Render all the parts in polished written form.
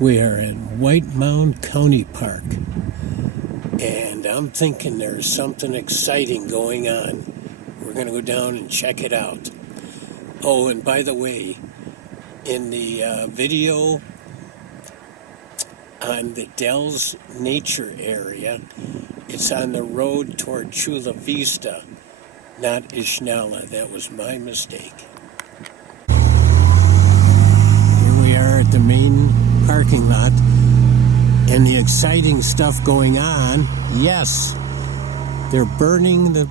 We are at Mound County Park, and I'm thinking there's something exciting going on. We're going to go down and check it out. Oh, and by the way, in the video on the Dells Nature Area, it's on the road toward Chula Vista, not Ishnala. That was my mistake. Here we are at the main parking lot, and the exciting stuff going on. Yes, they're burning the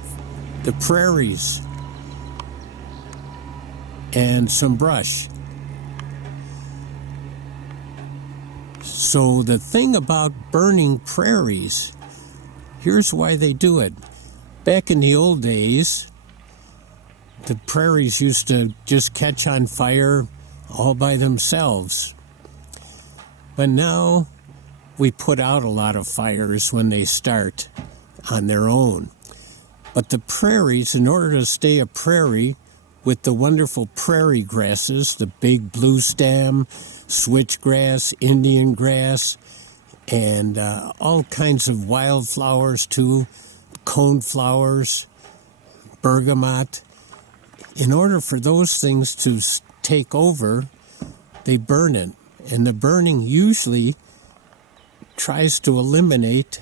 prairies and some brush. So the thing about burning prairies, here's why they do it. Back in the old days, the prairies used to just catch on fire all by themselves. But now we put out a lot of fires when they start on their own. But the prairies, in order to stay a prairie with the wonderful prairie grasses, the big blue stem, switchgrass, Indian grass, and all kinds of wildflowers too, coneflowers, bergamot. In order for those things to take over, they burn it. And the burning usually tries to eliminate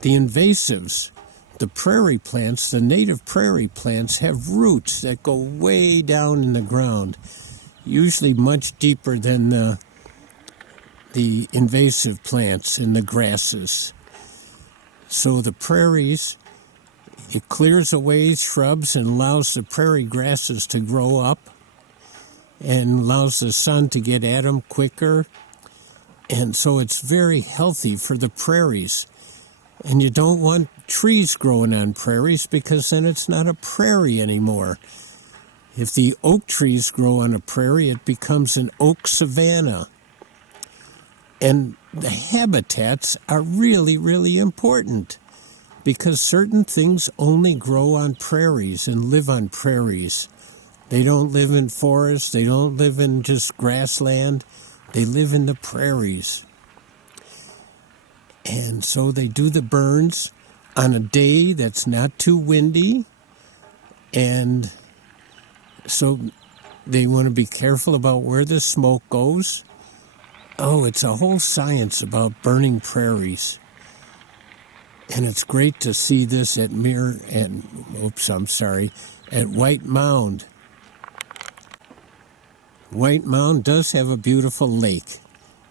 the invasives. The prairie plants, the native prairie plants, have roots that go way down in the ground, usually much deeper than the invasive plants and the grasses. So the prairies, it clears away shrubs and allows the prairie grasses to grow up and allows the sun to get at them quicker. And so it's very healthy for the prairies. And you don't want trees growing on prairies because then it's not a prairie anymore. If the oak trees grow on a prairie, it becomes an oak savanna. And the habitats are really, really important because certain things only grow on prairies and live on prairies. They don't live in forests. They don't live in just grassland. They live in the prairies. And so they do the burns on a day that's not too windy. And so they want to be careful about where the smoke goes. Oh, it's a whole science about burning prairies. And it's great to see this at White Mound. White Mound does have a beautiful lake,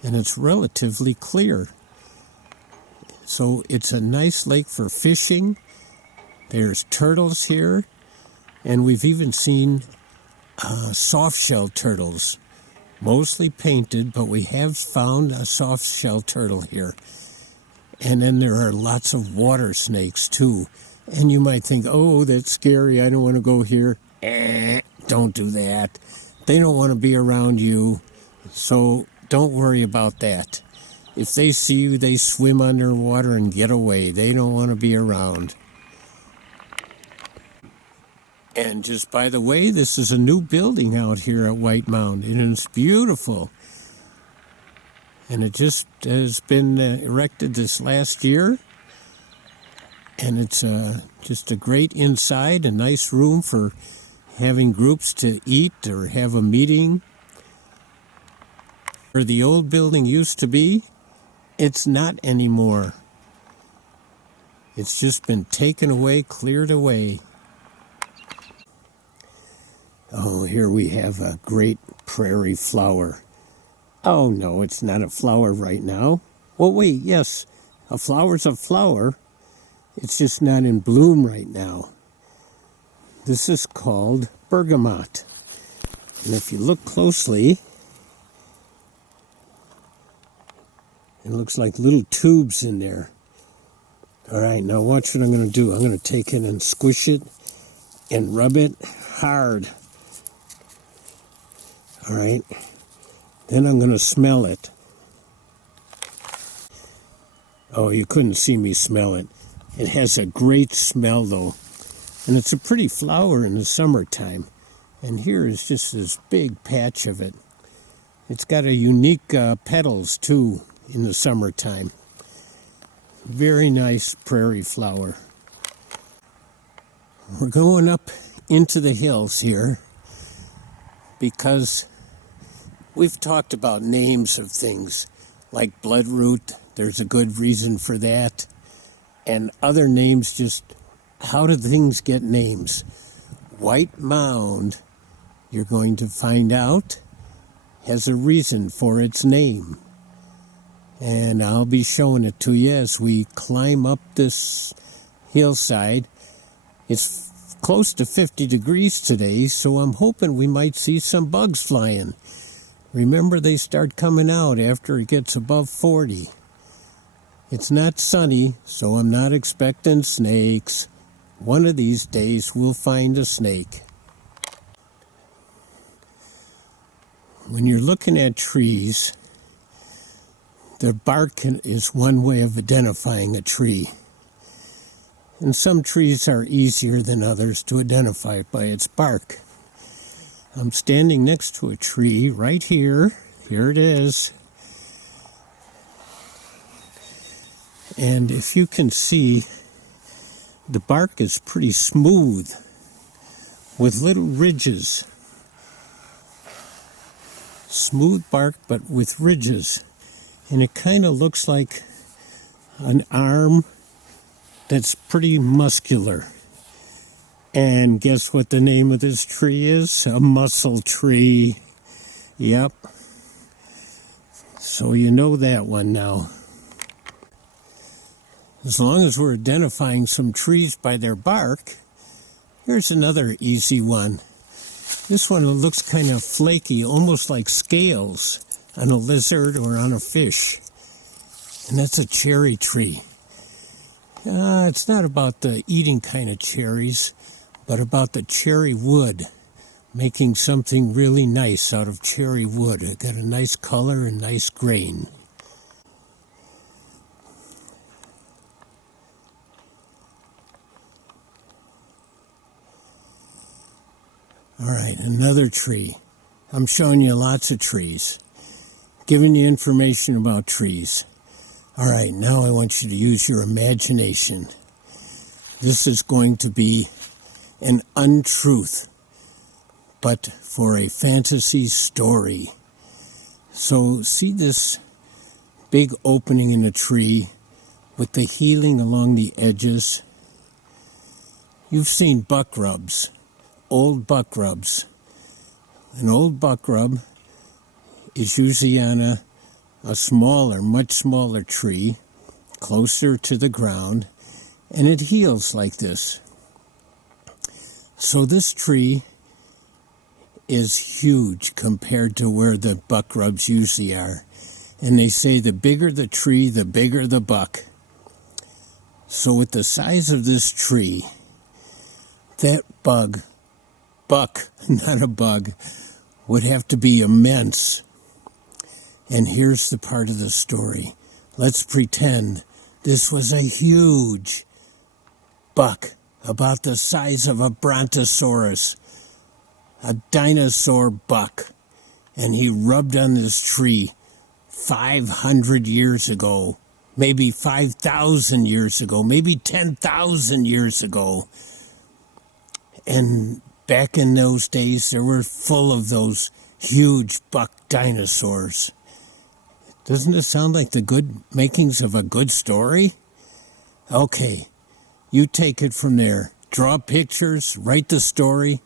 and it's relatively clear. So it's a nice lake for fishing. There's turtles here, and we've even seen soft-shell turtles, mostly painted, but we have found a soft-shell turtle here. And then there are lots of water snakes, too. And you might think, oh, that's scary, I don't want to go here. Don't do that. They don't want to be around you, so don't worry about that. If they see you, they swim underwater and get away. They don't want to be around. And just by the way, this is a new building out here at White Mound, and it's beautiful. And it just has been erected this last year. And it's just a great inside, a nice room for having groups to eat or have a meeting. Where the old building used to be, it's not anymore. It's just been taken away, cleared away. Oh, here we have a great prairie flower. Oh, no, it's not a flower right now. Well, wait, yes, a flower's a flower. It's just not in bloom right now. This is called bergamot. And if you look closely, it looks like little tubes in there. All right, now watch what I'm going to do. I'm going to take it and squish it and rub it hard. All right. Then I'm going to smell it. Oh, you couldn't see me smell it. It has a great smell, though. And it's a pretty flower in the summertime. And here is just this big patch of it. It's got a unique petals too in the summertime. Very nice prairie flower. We're going up into the hills here because we've talked about names of things like bloodroot. There's a good reason for that. And other names, just how do things get names? White Mound, you're going to find out, has a reason for its name. And I'll be showing it to you as we climb up this hillside. It's close to 50 degrees today, so I'm hoping we might see some bugs flying. Remember, they start coming out after it gets above 40. It's not sunny, so I'm not expecting snakes. One of these days we'll find a snake. When you're looking at trees, the bark is one way of identifying a tree. And some trees are easier than others to identify by its bark. I'm standing next to a tree right here. Here it is. And if you can see, the bark is pretty smooth with little ridges. Smooth bark, but with ridges. And it kind of looks like an arm that's pretty muscular. And guess what the name of this tree is? A muscle tree. Yep. So you know that one now. As long as we're identifying some trees by their bark, here's another easy one. This one looks kind of flaky, almost like scales on a lizard or on a fish. And that's a cherry tree. It's not about the eating kind of cherries, but about the cherry wood, making something really nice out of cherry wood. It got a nice color and nice grain. All right, another tree. I'm showing you lots of trees, giving you information about trees. All right, now I want you to use your imagination. This is going to be an untruth, but for a fantasy story. So see this big opening in a tree with the healing along the edges? You've seen buck rubs. Old buck rubs. An old buck rub is usually on a smaller, much smaller tree, closer to the ground, and it heals like this. So this tree is huge compared to where the buck rubs usually are. And they say the bigger the tree, the bigger the buck. So with the size of this tree, that buck, not a bug, would have to be immense. And here's the part of the story. Let's pretend this was a huge buck, about the size of a brontosaurus, a dinosaur buck, and he rubbed on this tree 500 years ago, maybe 5,000 years ago, maybe 10,000 years ago. And back in those days, they were full of those huge buck dinosaurs. Doesn't it sound like the good makings of a good story? Okay, you take it from there. Draw pictures, write the story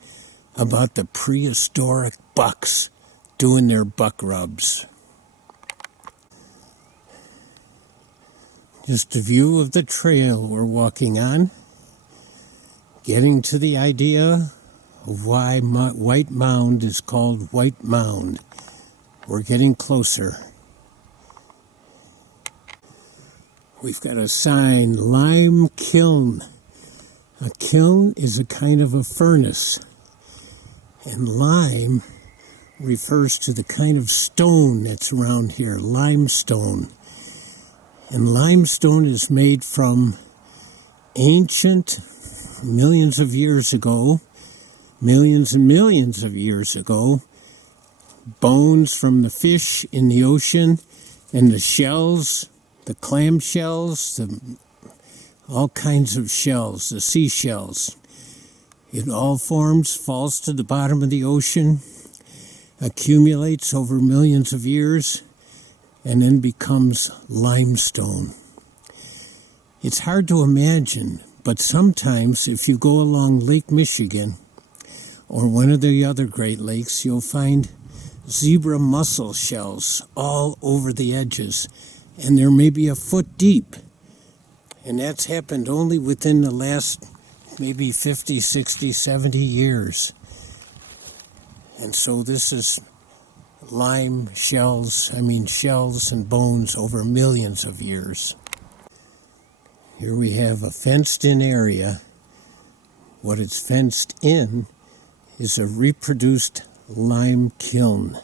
about the prehistoric bucks doing their buck rubs. Just a view of the trail we're walking on. Getting to the idea of why White Mound is called White Mound. We're getting closer. We've got a sign, Lime Kiln. A kiln is a kind of a furnace. And lime refers to the kind of stone that's around here, limestone. And limestone is made from ancient, millions of years ago, millions and millions of years ago, bones from the fish in the ocean, and the shells, the clam shells, all kinds of shells, the seashells. It all falls to the bottom of the ocean, accumulates over millions of years, and then becomes limestone. It's hard to imagine, but sometimes if you go along Lake Michigan or one of the other Great Lakes, you'll find zebra mussel shells all over the edges, and they're maybe a foot deep. And that's happened only within the last maybe 50, 60, 70 years. And so this is shells and bones over millions of years. Here we have a fenced-in area. What it's fenced in is a reproduced lime kiln.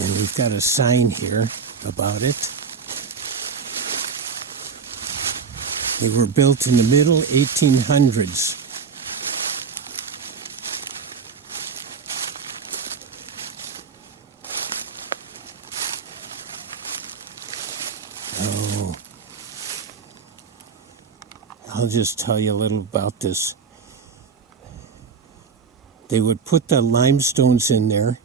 And we've got a sign here about it. They were built in the middle 1800s. Oh, I'll just tell you a little about this. They would put the limestones in there.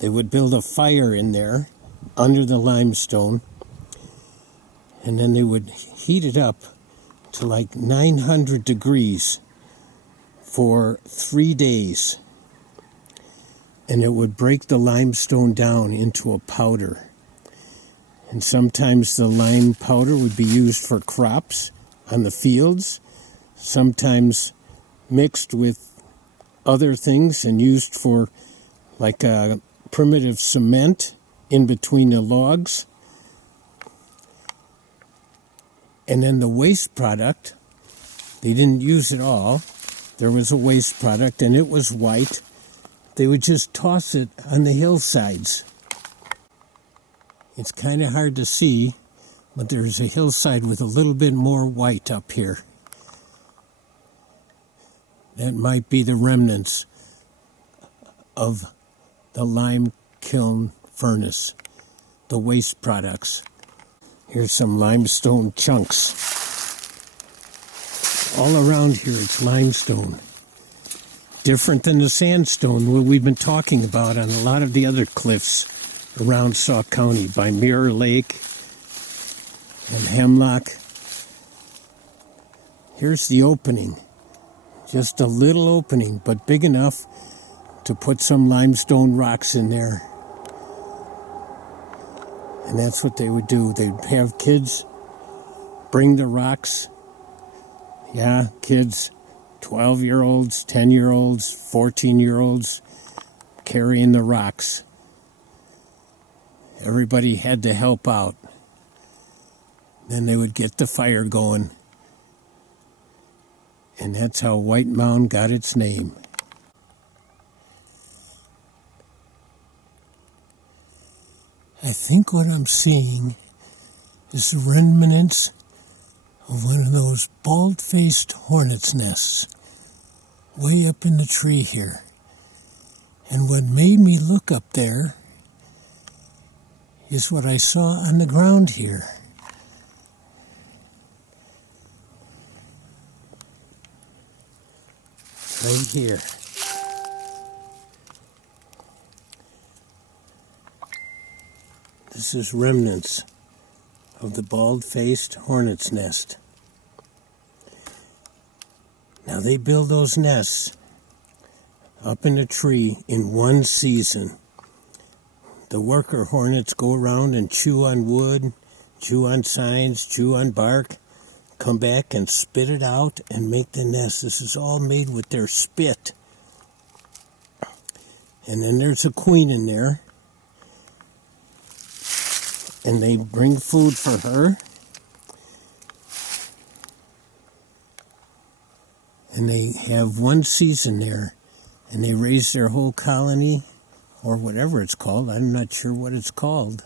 They would build a fire in there under the limestone. And then they would heat it up to like 900 degrees for 3 days. And it would break the limestone down into a powder. And sometimes the lime powder would be used for crops on the fields, sometimes mixed with other things and used for like a primitive cement in between the logs. And then the waste product, they didn't use it all. There was a waste product and it was white. They would just toss it on the hillsides. It's kind of hard to see, but there's a hillside with a little bit more white up here. That might be the remnants of the lime kiln furnace, the waste products. Here's some limestone chunks. All around here it's limestone. Different than the sandstone what we've been talking about on a lot of the other cliffs around Sauk County by Mirror Lake and Hemlock. Here's the opening. Just a little opening, but big enough to put some limestone rocks in there. And that's what they would do. They'd have kids bring the rocks. Yeah, kids, 12-year-olds, 10-year-olds, 14-year-olds, carrying the rocks. Everybody had to help out. Then they would get the fire going. And that's how White Mound got its name. I think what I'm seeing is the remnants of one of those bald-faced hornets' nests way up in the tree here. And what made me look up there is what I saw on the ground here. Right here. This is remnants of the bald-faced hornet's nest. Now they build those nests up in a tree in one season. The worker hornets go around and chew on wood, chew on signs, chew on bark, come back and spit it out and make the nest. This is all made with their spit. And then there's a queen in there. And they bring food for her. And they have one season there. And they raise their whole colony, or whatever it's called. I'm not sure what it's called.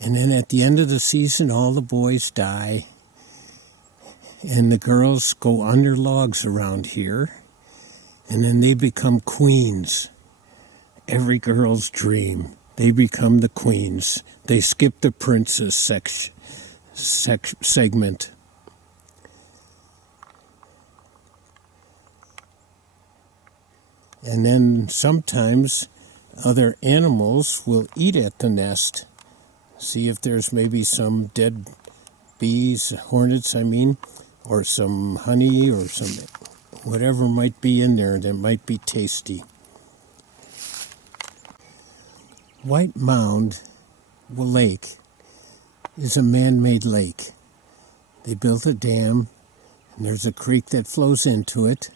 And then at the end of the season, all the boys die. And the girls go under logs around here. And then they become queens. Every girl's dream. They become the queens. They skip the princess segment. And then sometimes other animals will eat at the nest. See if there's maybe some dead bees, hornets, or some honey or some whatever might be in there that might be tasty. White Mound Lake is a man-made lake. They built a dam, and there's a creek that flows into it,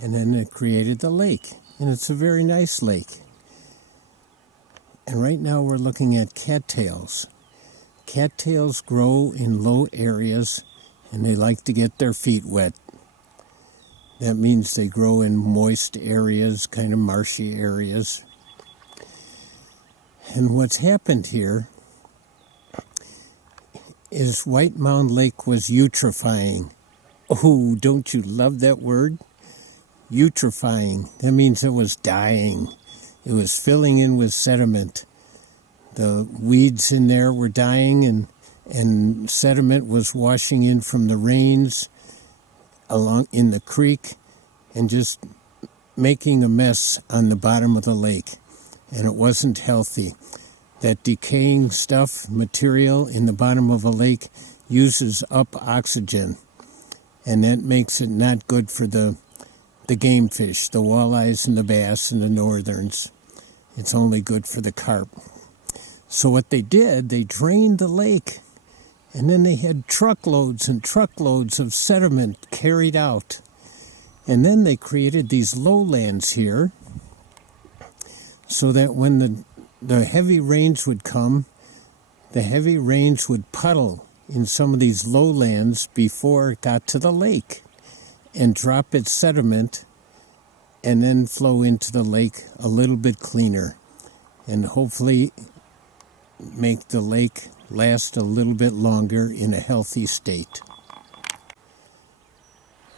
and then it created the lake, and it's a very nice lake. And right now we're looking at cattails. Cattails grow in low areas, and they like to get their feet wet. That means they grow in moist areas, kind of marshy areas. And what's happened here is White Mound Lake was eutrophying. Oh, don't you love that word? Eutrophying. That means it was dying. It was filling in with sediment. The weeds in there were dying, and sediment was washing in from the rains along in the creek and just making a mess on the bottom of the lake. And it wasn't healthy. That decaying material in the bottom of a lake uses up oxygen, and that makes it not good for the game fish, the walleyes and the bass and the northerns. It's only good for the carp. So what they did, they drained the lake, and then they had truckloads and truckloads of sediment carried out. And then they created these lowlands here, so that when the heavy rains would come, the heavy rains would puddle in some of these lowlands before it got to the lake and drop its sediment and then flow into the lake a little bit cleaner and hopefully make the lake last a little bit longer in a healthy state.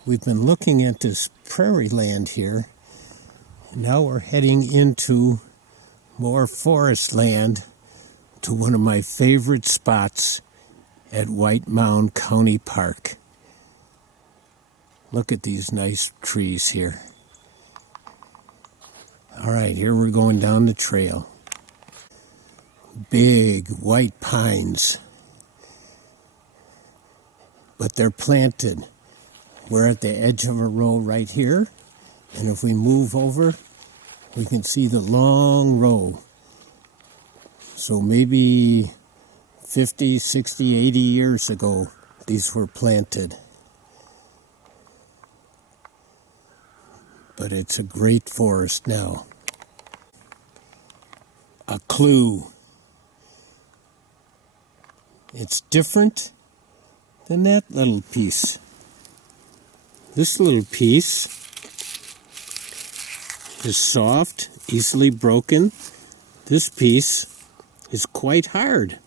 We've been looking at this prairie land here. Now we're heading into more forest land to one of my favorite spots at White Mound County Park. Look at these nice trees here. All right, here we're going down the trail. Big white pines, but they're planted. We're at the edge of a row right here. And if we move over, we can see the long row. So maybe 50, 60, 80 years ago, these were planted. But it's a great forest now. A clue. It's different than that little piece. This little piece is soft, easily broken. This piece is quite hard.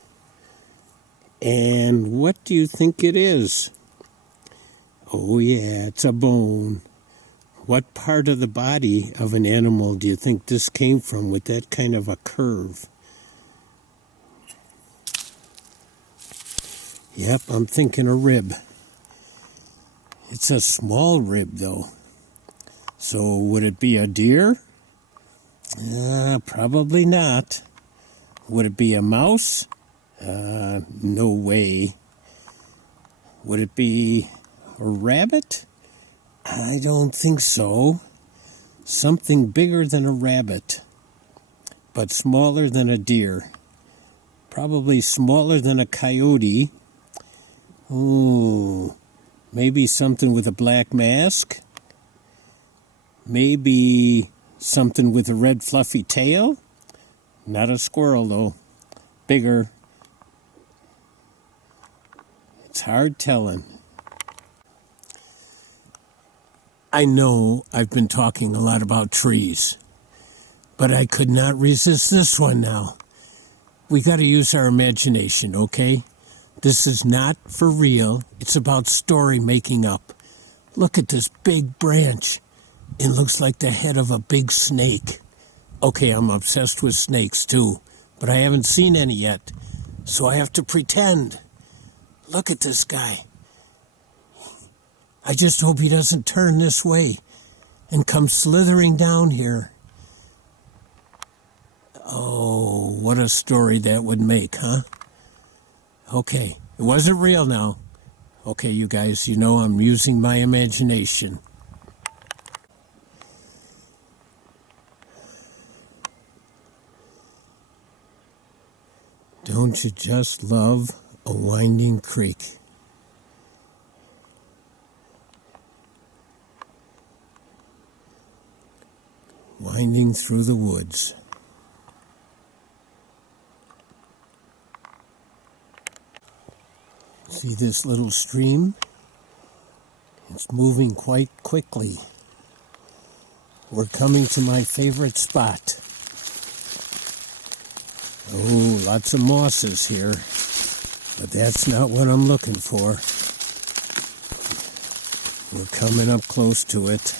And what do you think it is? Oh yeah, it's a bone. What part of the body of an animal do you think this came from with that kind of a curve? Yep, I'm thinking a rib. It's a small rib though. So would it be a deer? Probably not. Would it be a mouse? No way. Would it be a rabbit? I don't think so. Something bigger than a rabbit, but smaller than a deer. Probably smaller than a coyote. Oh, maybe something with a black mask. Maybe something with a red fluffy tail. Not a squirrel, though. Bigger. It's hard telling. I know I've been talking a lot about trees, but I could not resist this one now. We got to use our imagination, okay? This is not for real. It's about story making up. Look at this big branch. It looks like the head of a big snake. Okay, I'm obsessed with snakes too, but I haven't seen any yet, so I have to pretend. Look at this guy. I just hope he doesn't turn this way and come slithering down here. Oh, what a story that would make, huh? Okay, it wasn't real now. Okay, you guys, you know I'm using my imagination. Don't you just love a winding creek? Winding through the woods. See this little stream? It's moving quite quickly. We're coming to my favorite spot. Oh, lots of mosses here, but that's not what I'm looking for. We're coming up close to it.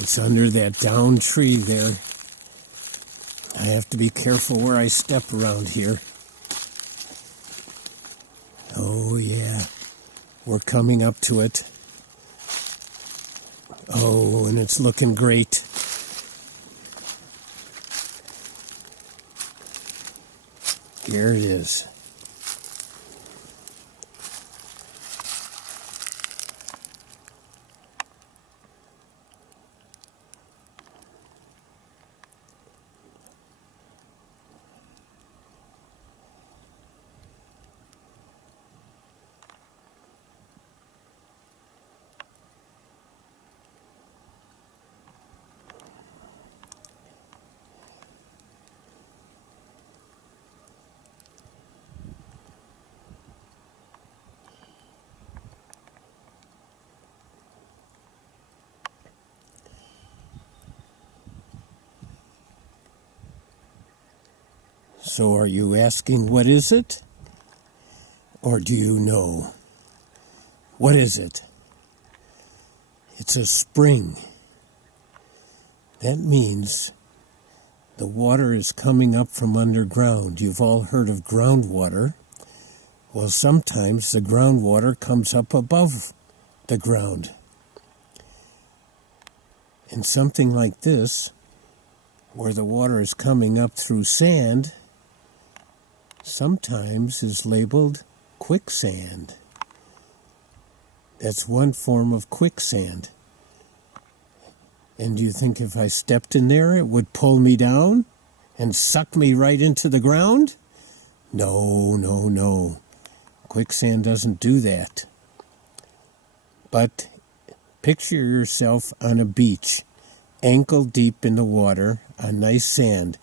It's under that down tree there. I have to be careful where I step around here. Oh, yeah. We're coming up to it. Oh, and it's looking great. Here it is. So are you asking, what is it? Or do you know? What is it? It's a spring. That means the water is coming up from underground. You've all heard of groundwater. Well, sometimes the groundwater comes up above the ground. And something like this, where the water is coming up through sand, sometimes is labeled quicksand. That's one form of quicksand. And do you think if I stepped in there, it would pull me down and suck me right into the ground? No, no, no. Quicksand doesn't do that. But picture yourself on a beach, ankle deep in the water, on nice sand,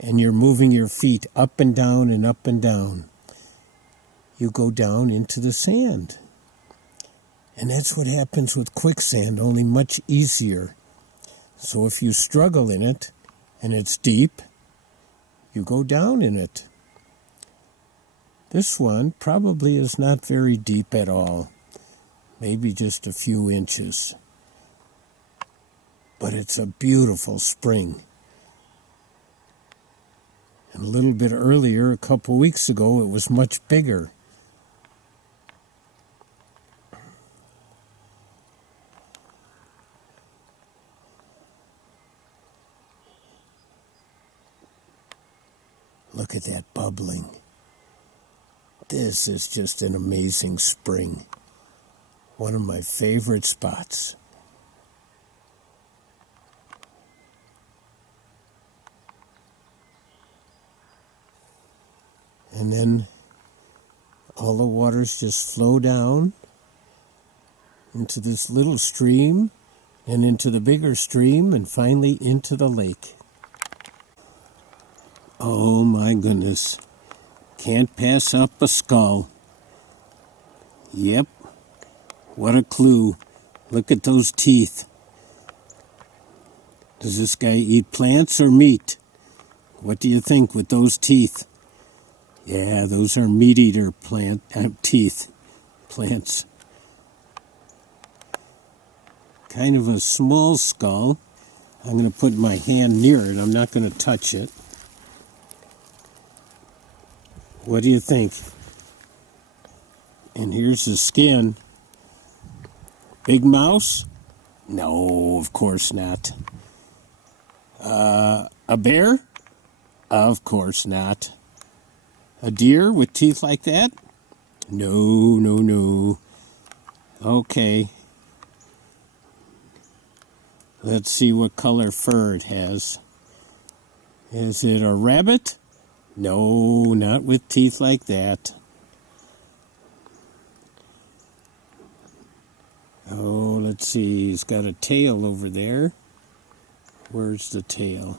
and you're moving your feet up and down and up and down. You go down into the sand. And that's what happens with quicksand, only much easier. So if you struggle in it, and it's deep, you go down in it. This one probably is not very deep at all. Maybe just a few inches. But it's a beautiful spring. And a little bit earlier, a couple weeks ago, it was much bigger. Look at that bubbling. This is just an amazing spring. One of my favorite spots. And then all the waters just flow down into this little stream and into the bigger stream and finally into the lake. Oh my goodness. Can't pass up a skull. Yep. What a clue. Look at those teeth. Does this guy eat plants or meat? What do you think with those teeth? Yeah, those are meat eater teeth. plants. Kind of a small skull. I'm going to put my hand near it. I'm not going to touch it. What do you think? And here's the skin. Big mouse? No, of course not. A bear? Of course not. A deer with teeth like that? No, no, no. Okay. Let's see what color fur it has. Is it a rabbit? No, not with teeth like that. Oh, let's see. He's got a tail over there. Where's the tail?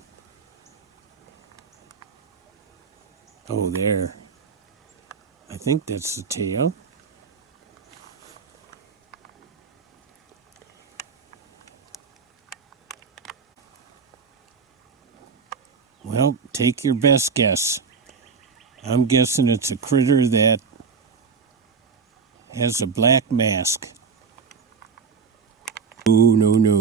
Oh, there. I think that's the tail. Well, take your best guess. I'm guessing it's a critter that has a black mask. Oh, no, no.